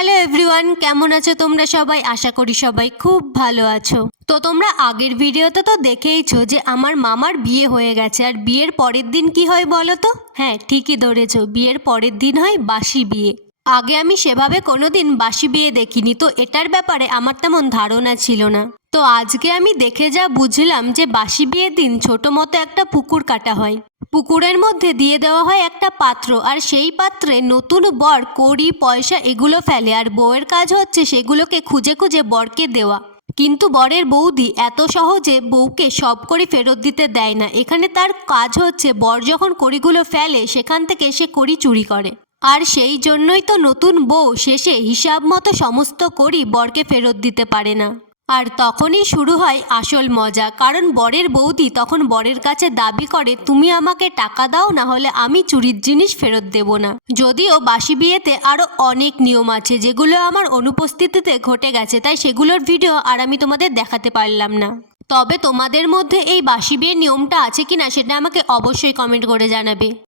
Hello everyone, কেমন আছো তোমরা সবাই? আশা করি সবাই খুব ভালো আছো। তো তোমরা আগের ভিডিওতে তো দেখেইছো যে আমার মামার বিয়ে হয়ে গেছে। আর বিয়ের পরের দিন কি হয় বলো তো? হ্যাঁ, ঠিকই ধরেছো, বিয়ের পরের দিন হয় বাসি বিয়ে। আগে আমি সেভাবে কোনোদিন বাসি বিয়ে দেখিনি, তো এটার ব্যাপারে আমার তেমন ধারণা ছিল না। তো আজকে আমি দেখে যা বুঝলাম যে বাসি বিয়ের দিন ছোট মতো একটা পুকুর কাটা হয়। পুকুরের মধ্যে দিয়ে দেওয়া হয় একটা পাত্র, আর সেই পাত্রে নতুন বর কড়ি পয়সা এগুলো ফেলে, আর বউয়ের কাজ হচ্ছে সেগুলোকে খুঁজে খুঁজে বরকে দেওয়া। কিন্তু বরের বৌদি এত সহজে বউকে সব কড়ি ফেরত দিতে দেয় না। এখানে তার কাজ হচ্ছে বর যখন কড়িগুলো ফেলে সেখান থেকে সে কড়ি চুরি করে। আর সেই জন্যই তো নতুন বউ শেষে হিসাব মতো সমস্ত কড়ি বরকে ফেরত দিতে পারে না। আর তখনই শুরু হয় আসল মজা, কারণ বরের বৌদি তখন বরের কাছে দাবি করে, তুমি আমাকে টাকা দাও, না হলে আমি চুরির জিনিস ফেরত দেব না। যদিও বাসি বিয়েতে আরও অনেক নিয়ম আছে যেগুলো আমার অনুপস্থিতিতে ঘটে গেছে, তাই সেগুলোর ভিডিও আর আমি তোমাদের দেখাতে পারলাম না। তবে তোমাদের মধ্যে এই বাসি বিয়ের নিয়মটা আছে কিনা সেটা আমাকে অবশ্যই কমেন্ট করে জানাবে।